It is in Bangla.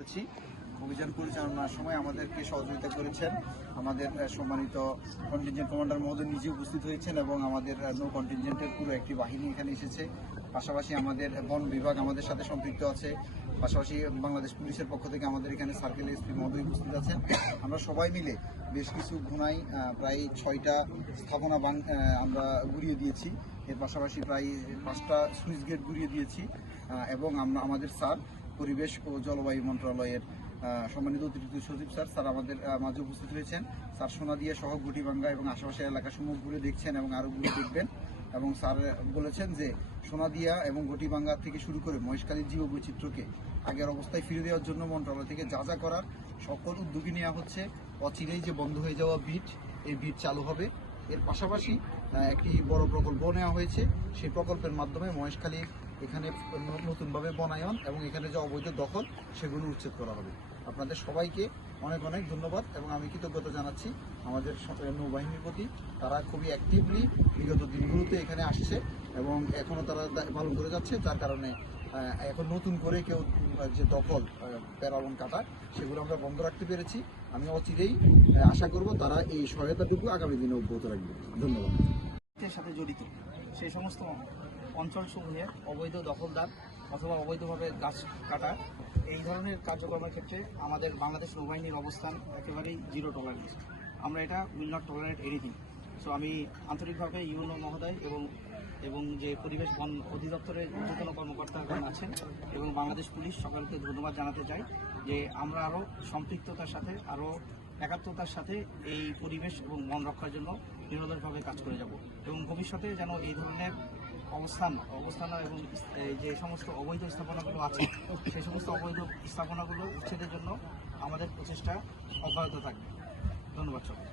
করেছি। অভিযান পরিচালনার সময় আমাদেরকে সহযোগিতা করেছেন। আমাদের সম্মানিত কন্টিনজেন্ট কমান্ডার মহোদয় নিজে উপস্থিত হয়েছেন এবং আমাদের নৌ কন্টিনজেন্টের পুরো একটি বাহিনী এখানে এসেছে। পাশাপাশি আমাদের বন বিভাগ আমাদের সাথে সম্পৃক্ত আছে। পাশাপাশি বাংলাদেশ পুলিশের পক্ষ থেকে আমাদের এখানে সার্কেল এসপি মহোদয় উপস্থিত আছেন। আমরা সবাই মিলে বেশ কিছু ঘুনাই প্রায় ছয়টা স্থাপনা আমরা ঘুরিয়ে দিয়েছি। এর পাশাপাশি প্রায় পাঁচটা সুইচ গেট ঘুরিয়ে দিয়েছি। এবং আমরা, আমাদের স্যার পরিবেশ ও জলবায়ু মন্ত্রণালয়ের সম্মানিত অতিরিক্ত সচিব স্যার স্যার আমাদের মাঝে উপস্থিত হয়েছেন। স্যার সোনাদিয়া সহ গুটিবাঙ্গা এবং আশেপাশের এলাকাসমূহ ঘুরে দেখছেন এবং আরও ঘুরে দেখবেন। এবং স্যার বলেছেন যে, সোনাদিয়া এবং গটিবাঙ্গা থেকে শুরু করে মহেশখালীর জীব বৈচিত্র্যকে আগের অবস্থায় ফিরে দেওয়ার জন্য মন্ত্রণালয় থেকে যা যা করার সকল উদ্যোগী নেওয়া হচ্ছে। অচিরেই যে বন্ধ হয়ে যাওয়া বিট, এই বিট চালু হবে। এর পাশাপাশি একটি বড় প্রকল্প নেওয়া হয়েছে। সেই প্রকল্পের মাধ্যমে মহেশখালী এখানে নতুনভাবে বনায়ন এবং এখানে যে অবৈধ দখল, সেগুলো উচ্ছেদ করা হবে। আপনাদের সবাইকে অনেক অনেক ধন্যবাদ এবং আমি কৃতজ্ঞতা জানাচ্ছি আমাদের নৌবাহিনীর প্রতি। তারা খুবই অ্যাক্টিভলি বিগত দিনগুলোতে এখানে আসছে এবং এখনও তারা পালন করে যাচ্ছে। যার কারণে এখন নতুন করে কেউ যে দখল প্যারাবন কাটা, সেগুলো আমরা বন্ধ রাখতে পেরেছি। আমি অচিরেই আশা করব তারা এই সহায়তাটুকু আগামী দিনে অব্যাহত রাখবে। ধন্যবাদ। সাথে জড়িত, সেই সমস্ত অঞ্চলসমূহের অবৈধ দখলদার অথবা অবৈধভাবে গাছ কাটা, এই ধরনের কার্যক্রমের ক্ষেত্রে আমাদের বাংলাদেশ নৌবাহিনীর অবস্থান একেবারেই জিরো টলারেন্স আমরা এটা will not tolerate anything so আমি আন্তরিকভাবে ইউনো মহোদয় এবং এবং যে পরিবেশ বন অধিদপ্তরের ঊর্ধ্বতন কর্মকর্তাগণ আছেন এবং বাংলাদেশ পুলিশ সকলকে ধন্যবাদ জানাতে চাই যে আমরা আরও সম্পৃক্ততার সাথে, আরও একাত্মতার সাথে এই পরিবেশ এবং বন রক্ষার জন্য নিরন্তরভাবে কাজ করে যাব এবং ভবিষ্যতে যেন এই ধরনের অবস্থান অবস্থান এবং যে সমস্ত অবৈধ স্থাপনাগুলো আছে, সেই সমস্ত অবৈধ স্থাপনাগুলো উচ্ছেদের জন্য আমাদের প্রচেষ্টা অব্যাহত থাকবে। ধন্যবাদ সবাই